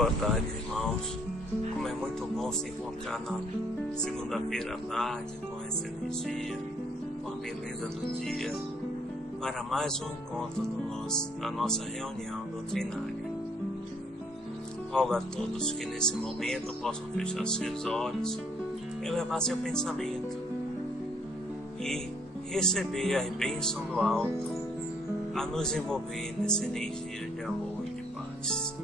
Boa tarde, irmãos. Como é muito bom se encontrar na segunda-feira à tarde com essa energia, com a beleza do dia, para mais um encontro da nossa reunião doutrinária. Rogo a todos que nesse momento possam fechar seus olhos, elevar seu pensamento e receber a bênção do alto a nos envolver nessa energia de amor e de paz.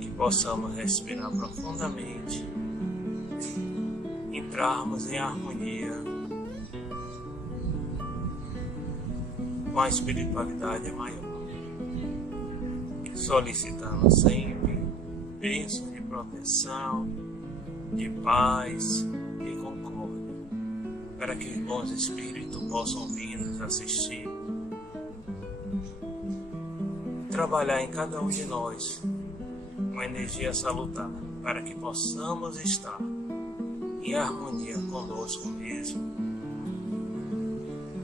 Que possamos respirar profundamente, entrarmos em harmonia com a espiritualidade maior, solicitando sempre bênçãos de proteção, de paz e concórdia, para que os bons espíritos possam vir nos assistir, trabalhar em cada um de nós uma energia salutar, para que possamos estar em harmonia conosco mesmo,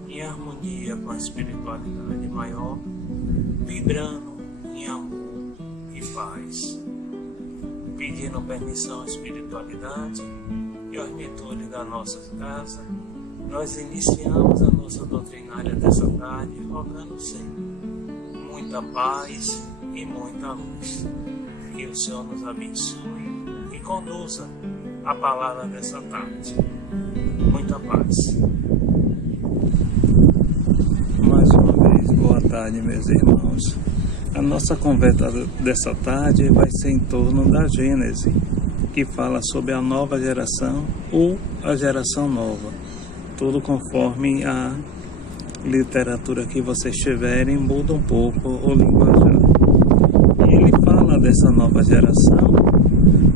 em harmonia com a espiritualidade maior, vibrando em amor e paz, pedindo permissão à espiritualidade e aos mentores da nossa casa. Nós iniciamos a nossa doutrinária dessa tarde rogando sempre muita paz e muita luz. Que o Senhor nos abençoe e conduza a palavra dessa tarde. Muita paz. Mais uma vez, boa tarde, meus irmãos. A nossa conversa dessa tarde vai ser em torno da Gênese, que fala sobre a nova geração ou a geração nova. Tudo conforme a literatura que vocês tiverem, muda um pouco o linguajar. E ele fala dessa nova geração,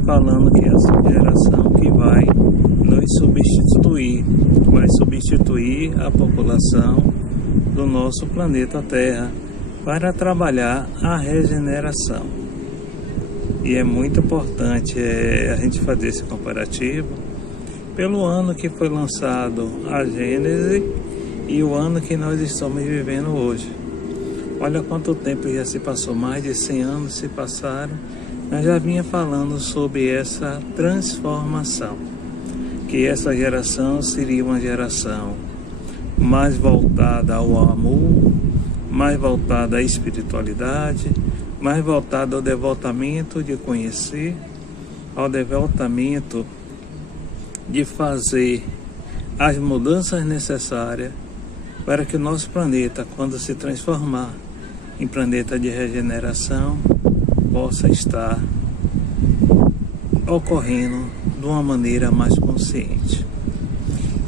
falando que é essa geração que vai nos substituir, vai substituir a população do nosso planeta Terra para trabalhar a regeneração. E é muito importante a gente fazer esse comparativo pelo ano que foi lançado a Gênese e o ano que nós estamos vivendo hoje. Olha quanto tempo já se passou, mais de 100 anos se passaram. Nós já vinha falando sobre essa transformação, que essa geração seria uma geração mais voltada ao amor, mais voltada à espiritualidade, mais voltada ao devotamento de conhecer, ao devotamento de fazer as mudanças necessárias para que o nosso planeta, quando se transformar em planeta de regeneração, possa estar ocorrendo de uma maneira mais consciente.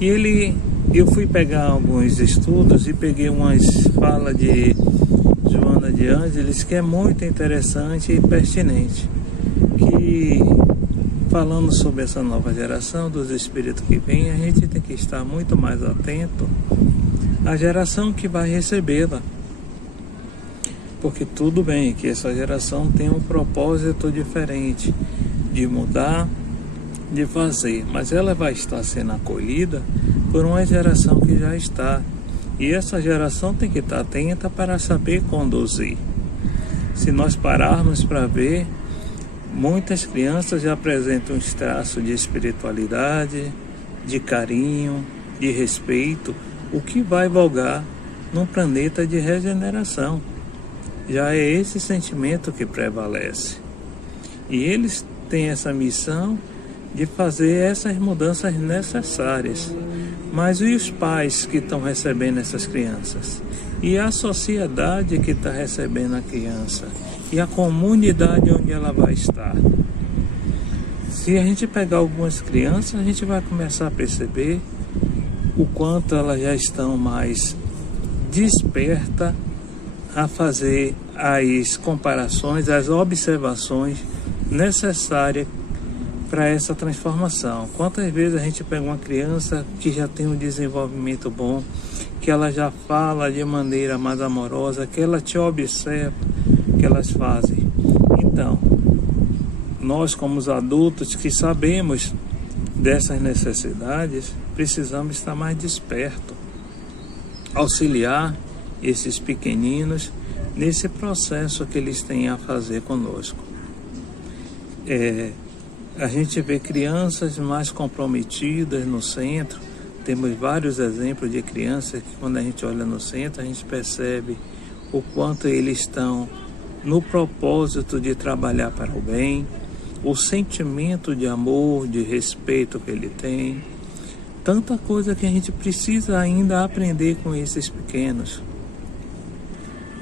E eu fui pegar alguns estudos e peguei umas falas de Joana de Ângeles que é muito interessante e pertinente, que falando sobre essa nova geração dos espíritos que vem, a gente tem que estar muito mais atento à geração que vai recebê-la. Porque tudo bem que essa geração tem um propósito diferente de mudar, de fazer, mas ela vai estar sendo acolhida por uma geração que já está. E essa geração tem que estar atenta para saber conduzir. Se nós pararmos para ver, muitas crianças já apresentam um traço de espiritualidade, de carinho, de respeito, o que vai vogar num planeta de regeneração. Já é esse sentimento que prevalece. E eles têm essa missão de fazer essas mudanças necessárias. Mas e os pais que estão recebendo essas crianças? E a sociedade que está recebendo a criança? E a comunidade onde ela vai estar? Se a gente pegar algumas crianças, a gente vai começar a perceber o quanto elas já estão mais despertas a fazer as comparações, as observações necessárias para essa transformação. Quantas vezes a gente pega uma criança que já tem um desenvolvimento bom, que ela já fala de maneira mais amorosa, que ela te observa, que elas fazem. Então, nós como os adultos que sabemos dessas necessidades, precisamos estar mais despertos, auxiliar esses pequeninos nesse processo que eles têm a fazer conosco. A gente vê crianças mais comprometidas no centro. Temos vários exemplos de crianças que, quando a gente olha no centro, a gente percebe o quanto eles estão no propósito de trabalhar para o bem, o sentimento de amor, de respeito que ele tem. Tanta coisa que a gente precisa ainda aprender com esses pequenos.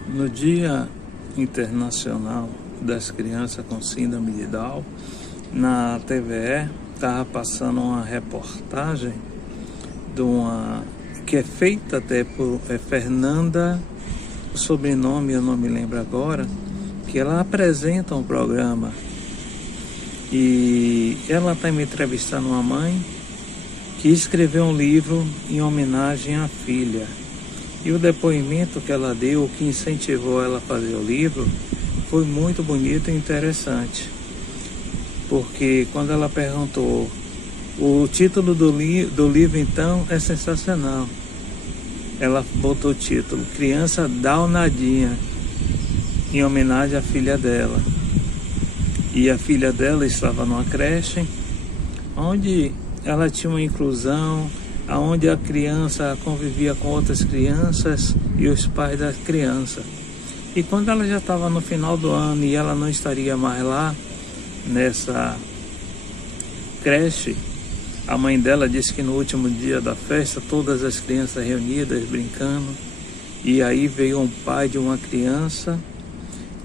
No Dia Internacional das Crianças com Síndrome de Down, na TVE, estava passando uma reportagem que é feita até por Fernanda, o sobrenome eu não me lembro agora, que ela apresenta um programa e ela está me entrevistando uma mãe que escreveu um livro em homenagem à filha. E o depoimento que ela deu, o que incentivou ela a fazer o livro, foi muito bonito e interessante. Porque quando ela perguntou, o título do livro então é sensacional. Ela botou o título, Criança Downadinha, em homenagem à filha dela. E a filha dela estava numa creche, onde ela tinha uma inclusão, onde a criança convivia com outras crianças e os pais da criança. E quando ela já estava no final do ano e ela não estaria mais lá, nessa creche, a mãe dela disse que no último dia da festa, todas as crianças reunidas, brincando, e aí veio um pai de uma criança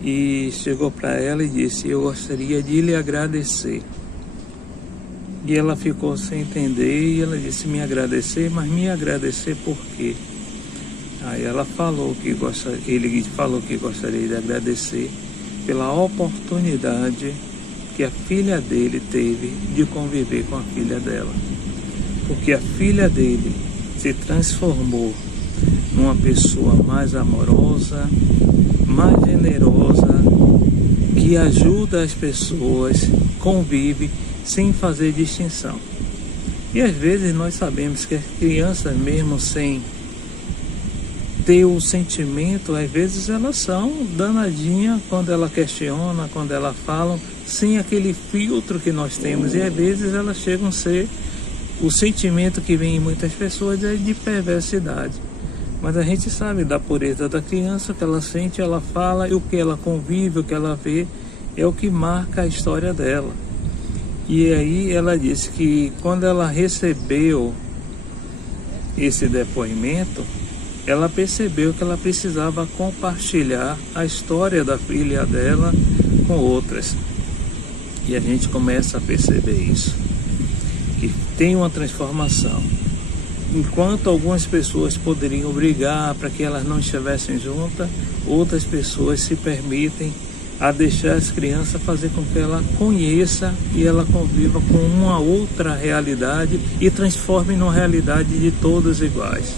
e chegou para ela e disse, eu gostaria de lhe agradecer. E ela ficou sem entender e ela disse, me agradecer, mas me agradecer por quê? Aí ela falou que ele falou que gostaria de agradecer pela oportunidade que a filha dele teve de conviver com a filha dela. Porque a filha dele se transformou numa pessoa mais amorosa, mais generosa, que ajuda as pessoas, convive sem fazer distinção. E às vezes nós sabemos que as crianças, mesmo sem ter o sentimento, às vezes elas são danadinhas quando ela questiona, quando elas falam, sem aquele filtro que nós temos. E às vezes elas chegam a ser, o sentimento que vem em muitas pessoas é de perversidade. Mas a gente sabe da pureza da criança, o que ela sente, ela fala, e o que ela convive, o que ela vê, é o que marca a história dela. E aí ela disse que quando ela recebeu esse depoimento, ela percebeu que ela precisava compartilhar a história da filha dela com outras. E a gente começa a perceber isso, que tem uma transformação. Enquanto algumas pessoas poderiam brigar para que elas não estivessem juntas, outras pessoas se permitem a deixar as crianças fazer com que ela conheça e ela conviva com uma outra realidade e transforme numa realidade de todos iguais.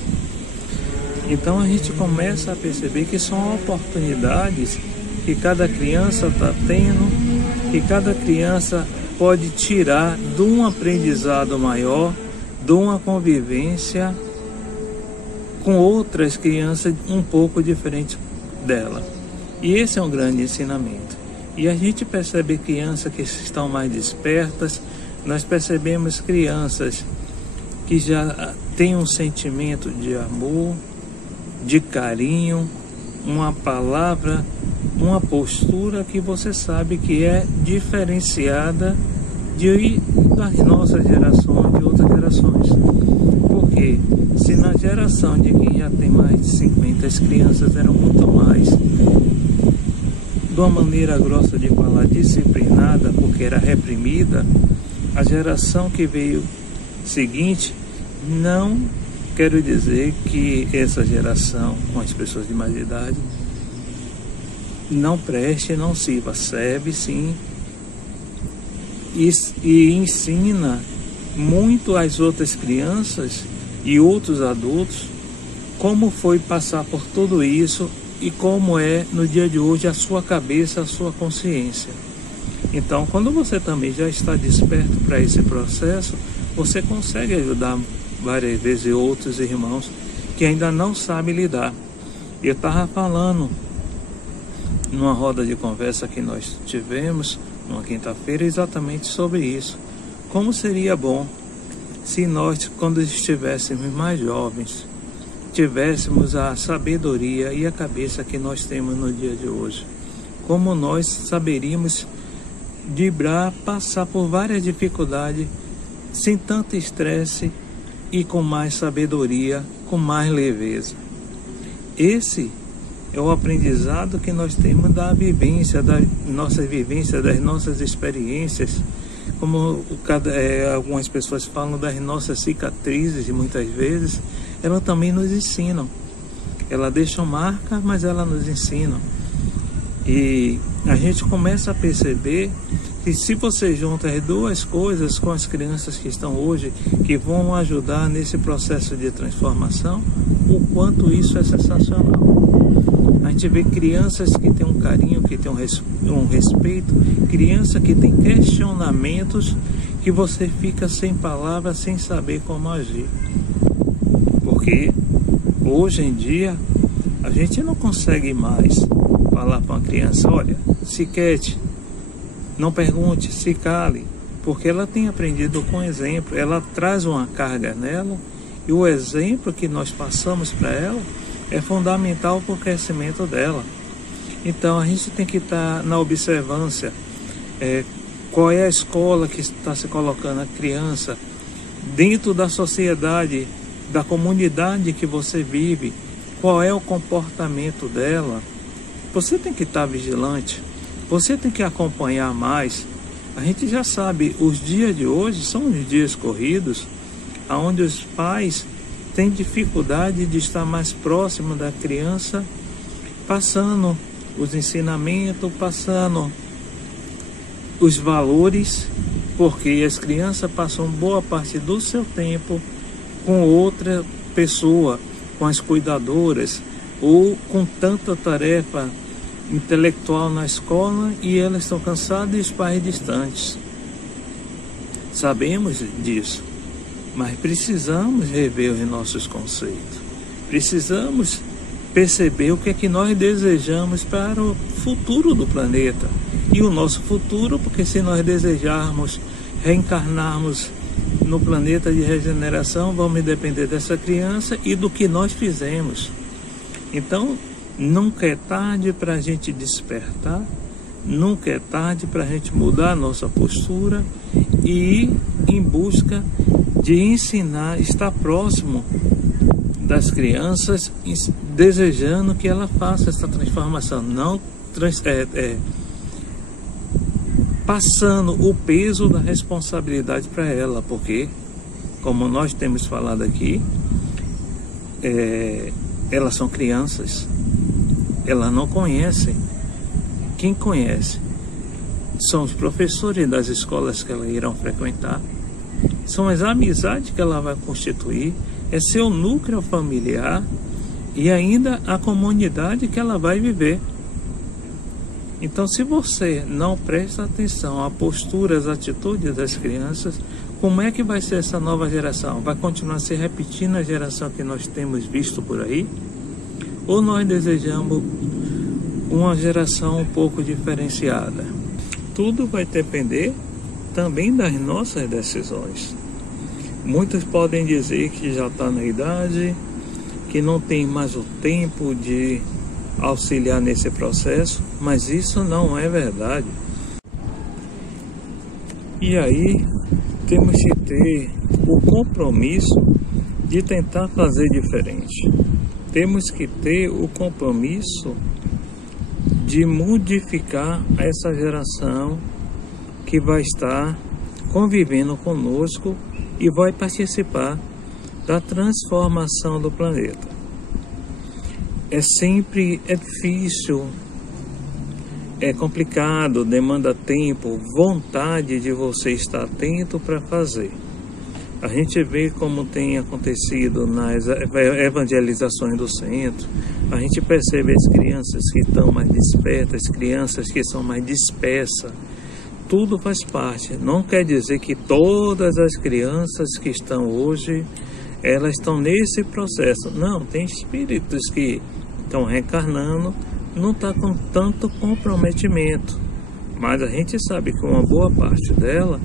Então a gente começa a perceber que são oportunidades que cada criança está tendo, que cada criança pode tirar de um aprendizado maior, de uma convivência com outras crianças um pouco diferentes dela. E esse é um grande ensinamento. E a gente percebe crianças que estão mais despertas, nós percebemos crianças que já têm um sentimento de amor, de carinho, uma palavra, uma postura que você sabe que é diferenciada das nossas gerações, de outras gerações. Porque se na geração de quem já tem mais de 50, as crianças eram muito mais, de uma maneira grossa de falar, disciplinada, porque era reprimida, a geração que veio seguinte, não quero dizer que essa geração, com as pessoas de mais idade, não preste, não sirva, serve sim, e ensina muito às outras crianças e outros adultos como foi passar por tudo isso e como é no dia de hoje a sua cabeça, a sua consciência. Então, quando você também já está desperto para esse processo, você consegue ajudar várias vezes outros irmãos que ainda não sabem lidar. Eu estava falando numa roda de conversa que nós tivemos numa quinta-feira, exatamente sobre isso. Como seria bom se nós, quando estivéssemos mais jovens, tivéssemos a sabedoria e a cabeça que nós temos no dia de hoje. Como nós saberíamos driblar, passar por várias dificuldades, sem tanto estresse e com mais sabedoria, com mais leveza. Esse é o aprendizado que nós temos da vivência, das nossas experiências, como algumas pessoas falam das nossas cicatrizes, e muitas vezes elas também nos ensinam. Elas deixam marca, mas elas nos ensinam. E a gente começa a perceber que se você junta as duas coisas com as crianças que estão hoje, que vão ajudar nesse processo de transformação, o quanto isso é sensacional. A gente vê crianças que têm um carinho, que têm um respeito, criança que tem questionamentos que você fica sem palavras, sem saber como agir. Porque hoje em dia a gente não consegue mais falar para uma criança: olha, se quiete, não pergunte, se cale, porque ela tem aprendido com exemplo, ela traz uma carga nela, e o exemplo que nós passamos para ela é fundamental para o crescimento dela. Então a gente tem que estar na observância, qual é a escola que está se colocando a criança dentro da sociedade, da comunidade que você vive, qual é o comportamento dela. Você tem que estar vigilante, você tem que acompanhar mais. A gente já sabe, os dias de hoje são os dias corridos, onde os pais têm dificuldade de estar mais próximo da criança, passando os ensinamentos, passando os valores, porque as crianças passam boa parte do seu tempo com outra pessoa, com as cuidadoras, ou com tanta tarefa intelectual na escola, e elas estão cansadas e os pais distantes. Sabemos disso, mas precisamos rever os nossos conceitos. Precisamos perceber o que é que nós desejamos para o futuro do planeta. E o nosso futuro, porque se nós desejarmos reencarnarmos no planeta de regeneração, vamos depender dessa criança e do que nós fizemos. Então, nunca é tarde para a gente despertar, nunca é tarde para a gente mudar a nossa postura e ir em busca de ensinar, estar próximo das crianças, desejando que ela faça essa transformação, não passando o peso da responsabilidade para ela, porque, como nós temos falado aqui, elas são crianças, elas não conhecem. Quem conhece são os professores das escolas que elas irão frequentar, são as amizades que ela vai constituir, é seu núcleo familiar e ainda a comunidade que ela vai viver. Então, se você não presta atenção à postura, às atitudes das crianças, como é que vai ser essa nova geração? Vai continuar se repetindo a geração que nós temos visto por aí? Ou nós desejamos uma geração um pouco diferenciada? Tudo vai depender também das nossas decisões. Muitos podem dizer que já está na idade, que não tem mais o tempo de auxiliar nesse processo, mas isso não é verdade. E aí temos que ter o compromisso de tentar fazer diferente. Temos que ter o compromisso de modificar essa geração que vai estar convivendo conosco e vai participar da transformação do planeta. É difícil, é complicado, demanda tempo, vontade de você estar atento para fazer. A gente vê como tem acontecido nas evangelizações do centro, a gente percebe as crianças que estão mais despertas, crianças que são mais dispersas. Tudo faz parte. Não quer dizer que todas as crianças que estão hoje, elas estão nesse processo. Não, tem espíritos que estão reencarnando, não está com tanto comprometimento. Mas a gente sabe que uma boa parte dela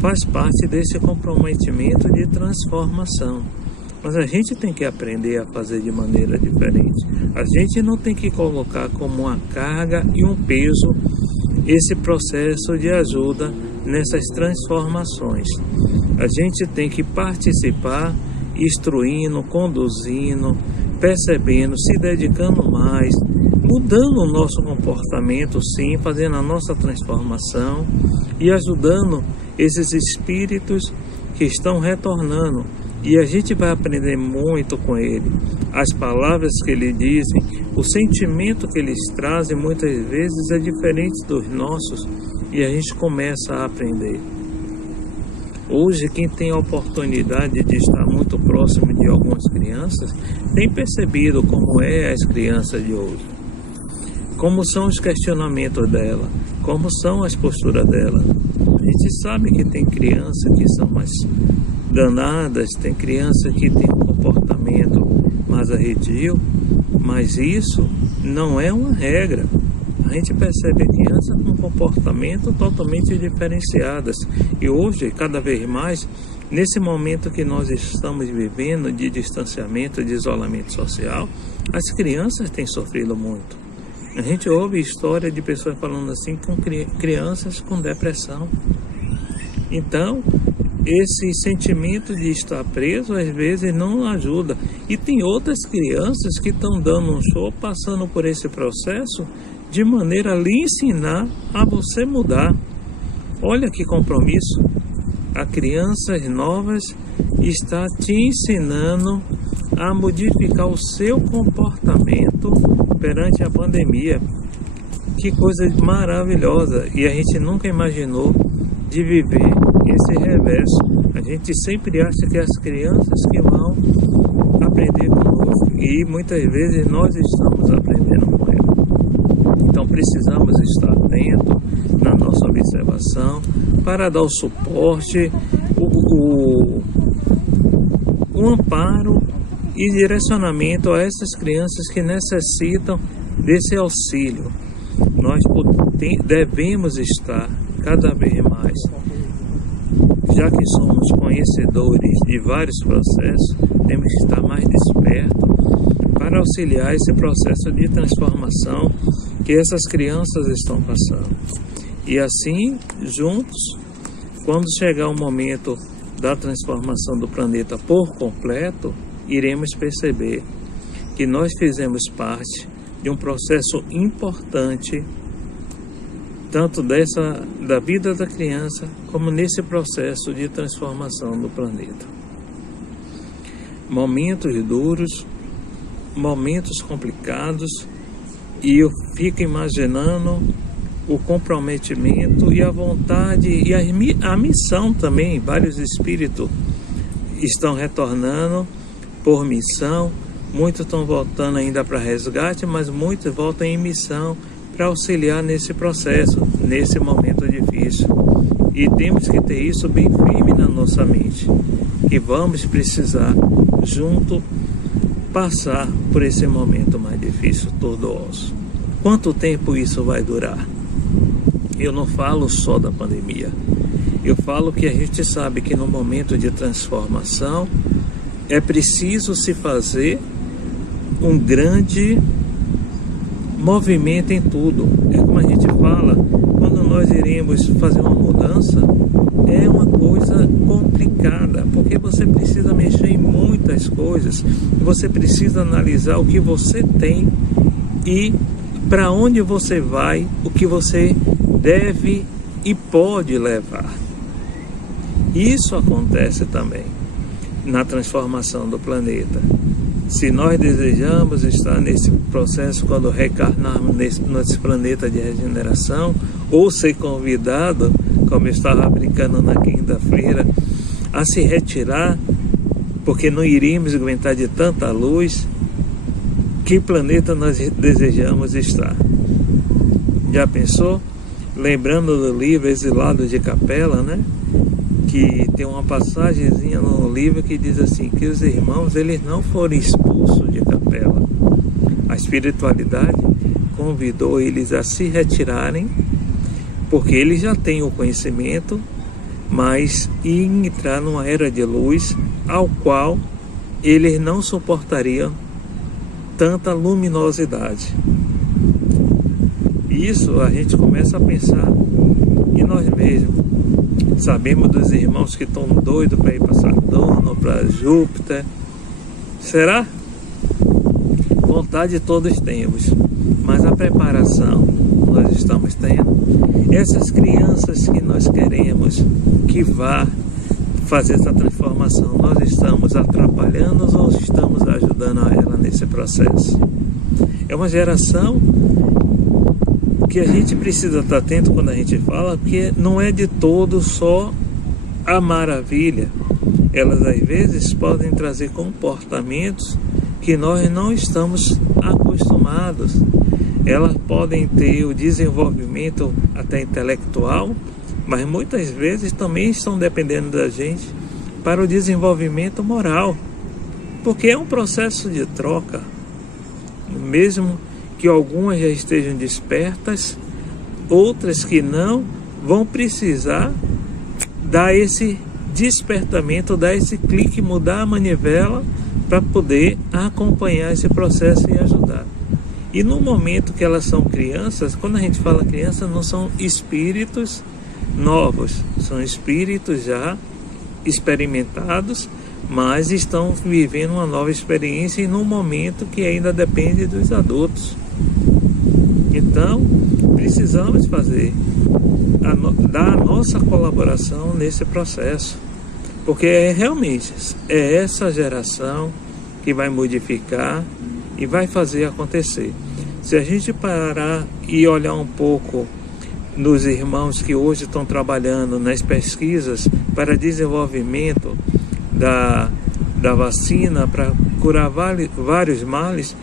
faz parte desse comprometimento de transformação. Mas a gente tem que aprender a fazer de maneira diferente. A gente não tem que colocar como uma carga e um peso esse processo de ajuda nessas transformações. A gente tem que participar, instruindo, conduzindo, percebendo, se dedicando mais, mudando o nosso comportamento, sim, fazendo a nossa transformação e ajudando esses espíritos que estão retornando. E a gente vai aprender muito com ele. As palavras que ele dizem, o sentimento que eles trazem muitas vezes é diferente dos nossos e a gente começa a aprender. Hoje, quem tem a oportunidade de estar muito próximo de algumas crianças tem percebido como é as crianças de hoje, como são os questionamentos dela, como são as posturas dela. A gente sabe que tem crianças que são mais danadas, tem crianças que têm um comportamento mais arredio, mas isso não é uma regra. A gente percebe crianças com comportamento totalmente diferenciadas. E hoje, cada vez mais, nesse momento que nós estamos vivendo de distanciamento, de isolamento social, as crianças têm sofrido muito. A gente ouve história de pessoas falando assim com crianças com depressão. Então, esse sentimento de estar preso às vezes não ajuda. E tem outras crianças que estão dando um show, passando por esse processo, de maneira a lhe ensinar a você mudar. Olha que compromisso. A crianças novas está te ensinando a modificar o seu comportamento perante a pandemia. Que coisa maravilhosa. E a gente nunca imaginou de viver esse reverso. A gente sempre acha que as crianças que vão aprender conosco e muitas vezes nós estamos aprendendo com elas. Então precisamos estar atentos na nossa observação para dar o suporte, o amparo e direcionamento a essas crianças que necessitam desse auxílio. Nós devemos estar cada vez mais, já que somos conhecedores de vários processos, temos que estar mais despertos para auxiliar esse processo de transformação que essas crianças estão passando. E assim, juntos, quando chegar o momento da transformação do planeta por completo, iremos perceber que nós fizemos parte de um processo importante, tanto da vida da criança, como nesse processo de transformação do planeta. Momentos duros, momentos complicados, e eu fico imaginando o comprometimento e a vontade e a missão também. Vários espíritos estão retornando por missão, muitos estão voltando ainda para resgate, mas muitos voltam em missão para auxiliar nesse processo, nesse momento difícil. E temos que ter isso bem firme na nossa mente, que vamos precisar junto passar por esse momento mais difícil, tortuoso. Quanto tempo isso vai durar? Eu não falo só da pandemia. Eu falo que a gente sabe que no momento de transformação é preciso se fazer um grande movimento em tudo. É como a gente fala, quando nós iremos fazer uma mudança, é uma coisa complicada, porque você precisa mexer em muitas coisas, você precisa analisar o que você tem e para onde você vai, o que você deve e pode levar. Isso acontece também na transformação do planeta. Se nós desejamos estar nesse processo quando reencarnarmos nesse planeta de regeneração, ou ser convidado, como eu estava brincando na quinta-feira, a se retirar, porque não iríamos aguentar de tanta luz, que planeta nós desejamos estar? Já pensou? Lembrando do livro Exilado de Capela, né? Que tem uma passagemzinha no livro que diz assim, que os irmãos, eles não foram expulsos de Capela. A espiritualidade convidou eles a se retirarem porque ele já tem o conhecimento, mas entrar numa era de luz ao qual eles não suportariam tanta luminosidade. Isso a gente começa a pensar em nós mesmos. Sabemos dos irmãos que estão doidos para ir para Saturno, para Júpiter. Será? Vontade todos temos, mas a preparação nós estamos tendo. Essas crianças que nós queremos que vá fazer essa transformação, nós estamos atrapalhando ou estamos ajudando a ela nesse processo? É uma geração que a gente precisa estar atento quando a gente fala, que não é de todo só a maravilha. Elas às vezes podem trazer comportamentos que nós não estamos acostumados. Elas podem ter o desenvolvimento até intelectual, mas muitas vezes também estão dependendo da gente para o desenvolvimento moral, porque é um processo de troca. Mesmo que algumas já estejam despertas, outras que não, vão precisar dar esse despertamento, dar esse clique, mudar a manivela para poder acompanhar esse processo e ajudar. E no momento que elas são crianças, quando a gente fala criança, não são espíritos novos, são espíritos já experimentados, mas estão vivendo uma nova experiência e num momento que ainda depende dos adultos. Então, precisamos dar a nossa colaboração nesse processo, porque realmente é essa geração que vai modificar e vai fazer acontecer. Se a gente parar e olhar um pouco nos irmãos que hoje estão trabalhando nas pesquisas para desenvolvimento da vacina para curar vários males,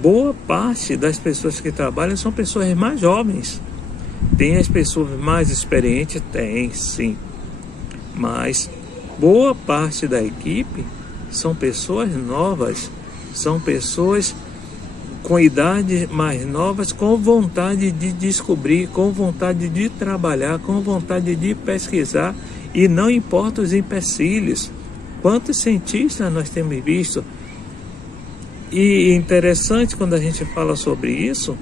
boa parte das pessoas que trabalham são pessoas mais jovens. Tem as pessoas mais experientes? Tem, sim. Mas boa parte da equipe são pessoas novas, são pessoas com idades mais novas, com vontade de descobrir, com vontade de trabalhar, com vontade de pesquisar, e não importa os empecilhos. Quantos cientistas nós temos visto? E interessante quando a gente fala sobre isso,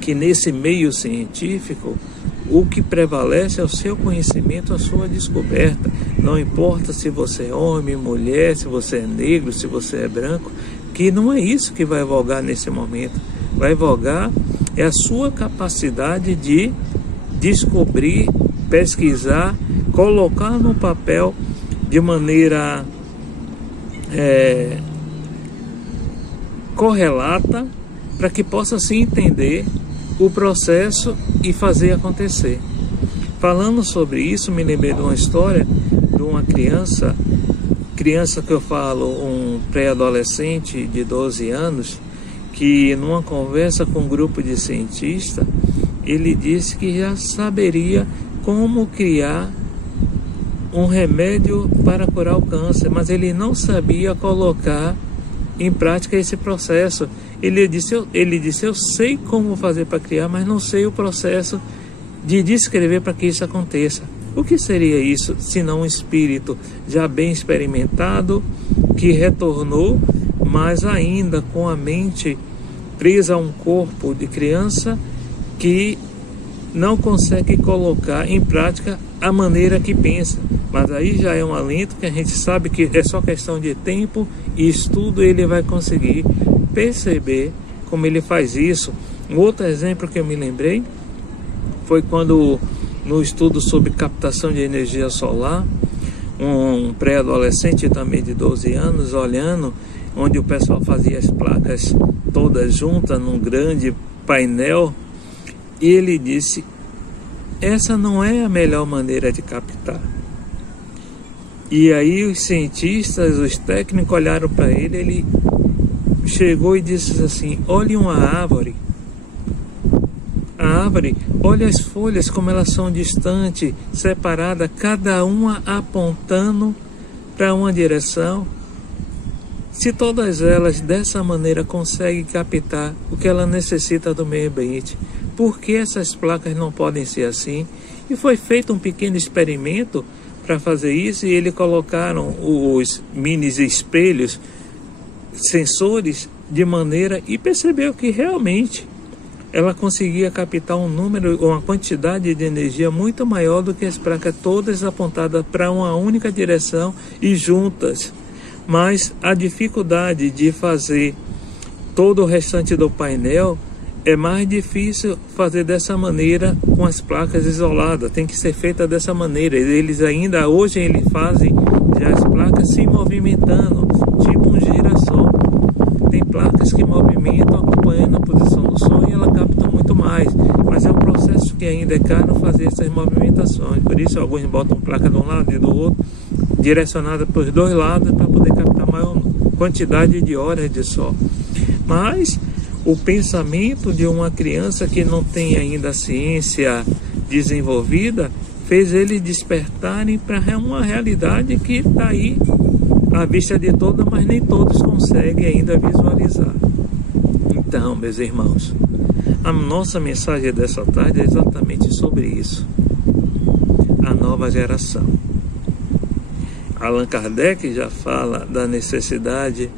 que nesse meio científico, o que prevalece é o seu conhecimento, a sua descoberta. Não importa se você é homem, mulher, se você é negro, se você é branco, que não é isso que vai vogar nesse momento. Vai vogar é a sua capacidade de descobrir, pesquisar, colocar no papel de maneira correlata, para que possa se entender o processo e fazer acontecer. Falando sobre isso, me lembrei de uma história de uma criança que eu falo, um pré-adolescente de 12 anos, que numa conversa com um grupo de cientistas, ele disse que já saberia como criar um remédio para curar o câncer, mas ele não sabia colocar em prática esse processo. Ele disse, eu sei como fazer para criar, mas não sei o processo de descrever para que isso aconteça. O que seria isso, se não um espírito já bem experimentado, que retornou, mas ainda com a mente presa a um corpo de criança, que não consegue colocar em prática a maneira que pensa? Mas aí já é um alento, que a gente sabe que é só questão de tempo e estudo, ele vai conseguir perceber como ele faz isso. Um outro exemplo que eu me lembrei foi quando, no estudo sobre captação de energia solar, um pré-adolescente também de 12 anos, olhando, onde o pessoal fazia as placas todas juntas num grande painel, e ele disse, essa não é a melhor maneira de captar. E aí os cientistas, os técnicos olharam para ele, ele chegou e disse assim, olhe uma árvore. A árvore, olha as folhas como elas são distantes, separadas, cada uma apontando para uma direção. Se todas elas dessa maneira conseguem captar o que ela necessita do meio ambiente, por que essas placas não podem ser assim? E foi feito um pequeno experimento para fazer isso, e eles colocaram os mini espelhos, sensores, de maneira, e percebeu que realmente ela conseguia captar um número, uma quantidade de energia muito maior do que as placas todas apontadas para uma única direção e juntas. Mas a dificuldade de fazer todo o restante do painel é mais difícil fazer dessa maneira com as placas isoladas. Tem que ser feita dessa maneira. Eles ainda hoje fazem já as placas se movimentando, tipo um girassol. Tem placas que movimentam acompanhando a posição do som e ela capta muito mais. Mas é um processo que ainda é caro fazer essas movimentações. Por isso alguns botam placa de um lado e do outro, direcionada para os dois lados, para poder captar maior quantidade de horas de sol. Mas o pensamento de uma criança que não tem ainda a ciência desenvolvida fez eles despertarem para uma realidade que está aí à vista de todos, mas nem todos conseguem ainda visualizar. Então, meus irmãos, a nossa mensagem dessa tarde é exatamente sobre isso. A nova geração. Allan Kardec já fala da necessidade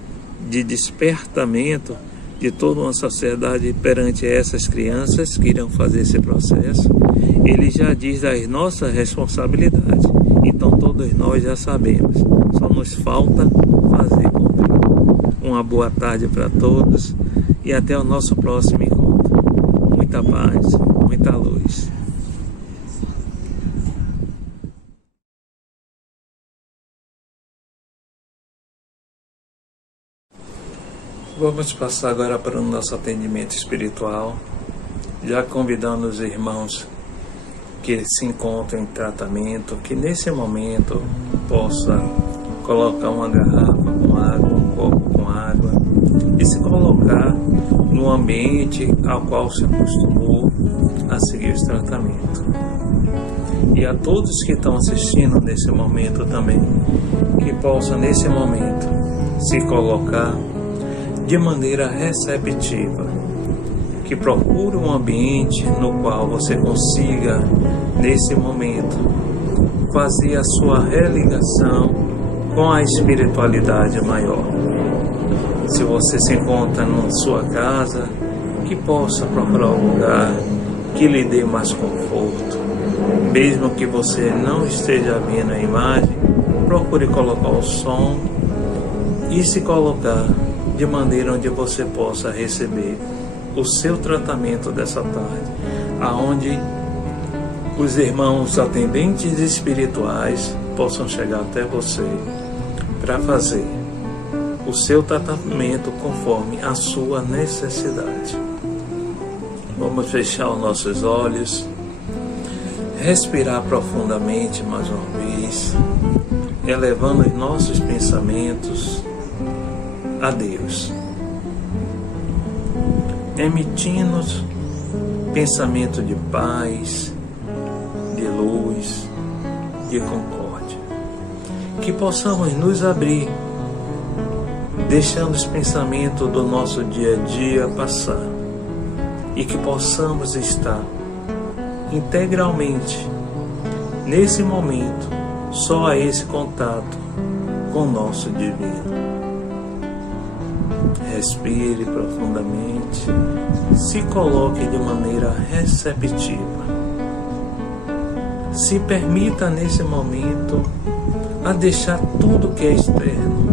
de despertamento de toda uma sociedade perante essas crianças que irão fazer esse processo. Ele já diz das nossas responsabilidades. Então todos nós já sabemos. Só nos falta fazer cumprir. Uma boa tarde para todos e até o nosso próximo encontro. Muita paz, muita luz. Vamos passar agora para o nosso atendimento espiritual, já convidando os irmãos que se encontram em tratamento, que nesse momento possa colocar uma garrafa com água, um copo com água e se colocar no ambiente ao qual se acostumou a seguir esse tratamento. E a todos que estão assistindo nesse momento também, que possam nesse momento se colocar de maneira receptiva, que procure um ambiente no qual você consiga, nesse momento, fazer a sua religação com a espiritualidade maior. Se você se encontra na sua casa, que possa procurar um lugar que lhe dê mais conforto. Mesmo que você não esteja vendo a imagem, procure colocar o som e se colocar de maneira onde você possa receber o seu tratamento dessa tarde, aonde os irmãos atendentes espirituais possam chegar até você para fazer o seu tratamento conforme a sua necessidade. Vamos fechar os nossos olhos, respirar profundamente mais uma vez, elevando os nossos pensamentos a Deus, emitindo pensamento de paz, de luz, de concórdia, que possamos nos abrir, deixando os pensamentos do nosso dia a dia passar, e que possamos estar integralmente nesse momento só a esse contato com o nosso divino. Respire profundamente, se coloque de maneira receptiva. Se permita nesse momento a deixar tudo que é externo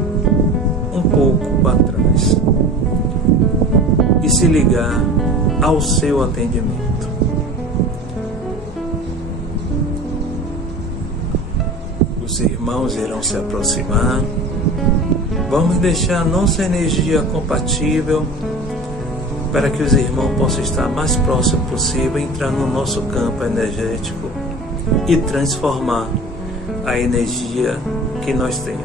um pouco para trás e se ligar ao seu atendimento. Os irmãos irão se aproximar. Vamos deixar a nossa energia compatível para que os irmãos possam estar mais próximo possível, entrar no nosso campo energético e transformar a energia que nós temos,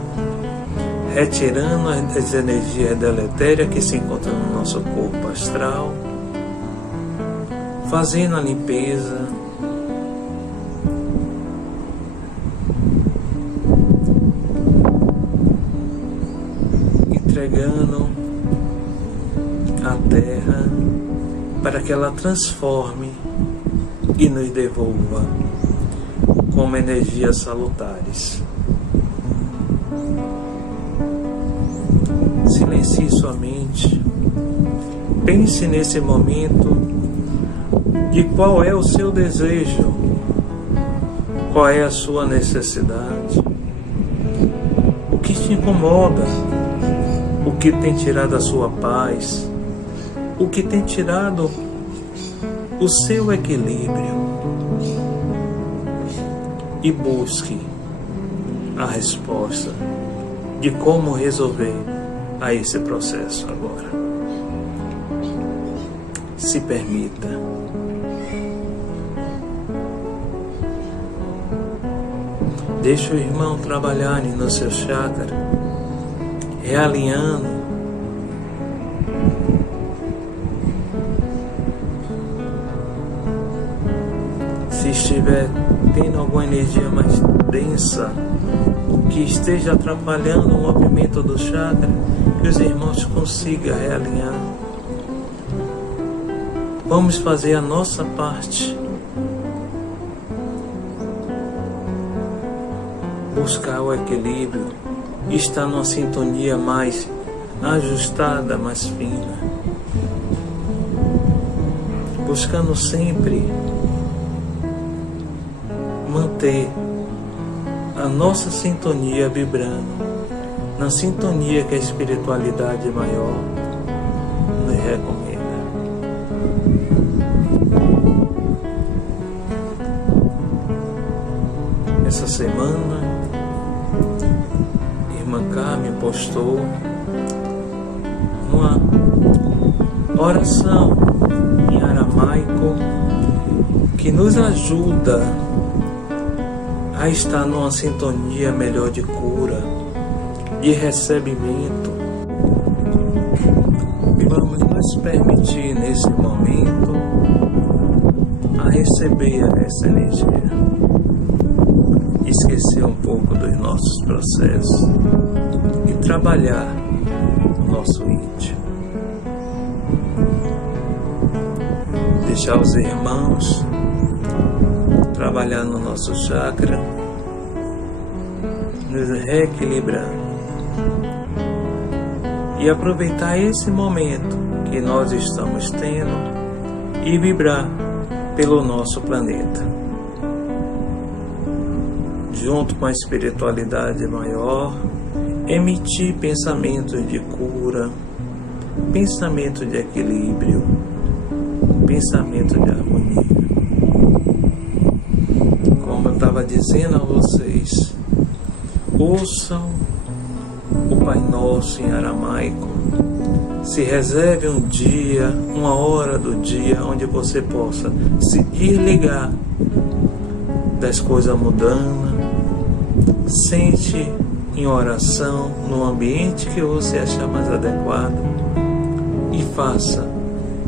retirando as energias deletérias que se encontram no nosso corpo astral, fazendo a limpeza, entregando à terra para que ela transforme e nos devolva como energias salutares. Silencie sua mente. Pense nesse momento de qual é o seu desejo, qual é a sua necessidade, o que te incomoda, o que tem tirado a sua paz, o que tem tirado o seu equilíbrio, e busque a resposta de como resolver a esse processo agora. Se permita. Deixe o irmão trabalhar no seu chakra, realinhando. Se estiver tendo alguma energia mais densa que esteja atrapalhando o movimento do chakra, que os irmãos consigam realinhar. Vamos fazer a nossa parte. Buscar o equilíbrio, estar numa sintonia mais ajustada, mais fina. Buscando sempre manter a nossa sintonia vibrando, na sintonia que a espiritualidade maior nos recomenda. Essa semana, irmã Carmen postou uma oração em aramaico que nos ajuda a estar numa sintonia melhor de cura, de recebimento. Vamos nos permitir nesse momento a receber essa energia, esquecer um pouco dos nossos processos e trabalhar o nosso íntimo. Deixar os irmãos trabalhar no nosso chakra, nos reequilibrando e aproveitar esse momento que nós estamos tendo e vibrar pelo nosso planeta, junto com a espiritualidade maior, emitir pensamentos de cura, pensamento de equilíbrio, pensamento de harmonia. Como eu estava dizendo a vocês, ouçam o Pai Nosso em aramaico. Se reserve um dia, uma hora do dia, onde você possa se desligar das coisas mudando. Sente em oração no ambiente que você achar mais adequado e faça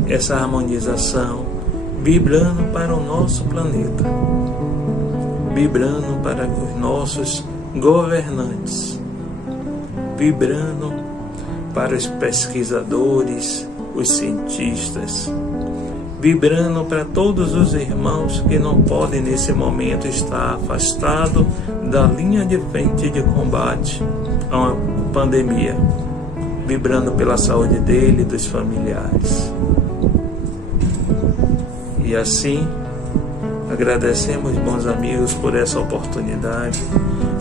essa harmonização, vibrando para o nosso planeta, vibrando para os nossos governantes, vibrando para os pesquisadores, os cientistas, vibrando para todos os irmãos que não podem nesse momento estar afastados da linha de frente de combate a uma pandemia, vibrando pela saúde dele e dos familiares. E assim, agradecemos, bons amigos, por essa oportunidade.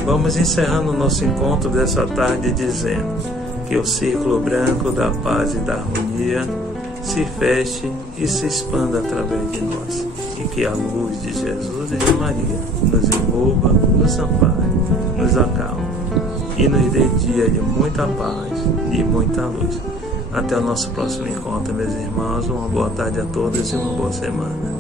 Vamos encerrando o nosso encontro dessa tarde dizendo que o círculo branco da paz e da harmonia se feche e se expanda através de nós. E que a luz de Jesus e de Maria nos envolva, nos ampare, nos acalme e nos dê dia de muita paz e muita luz. Até o nosso próximo encontro, meus irmãos. Uma boa tarde a todos e uma boa semana.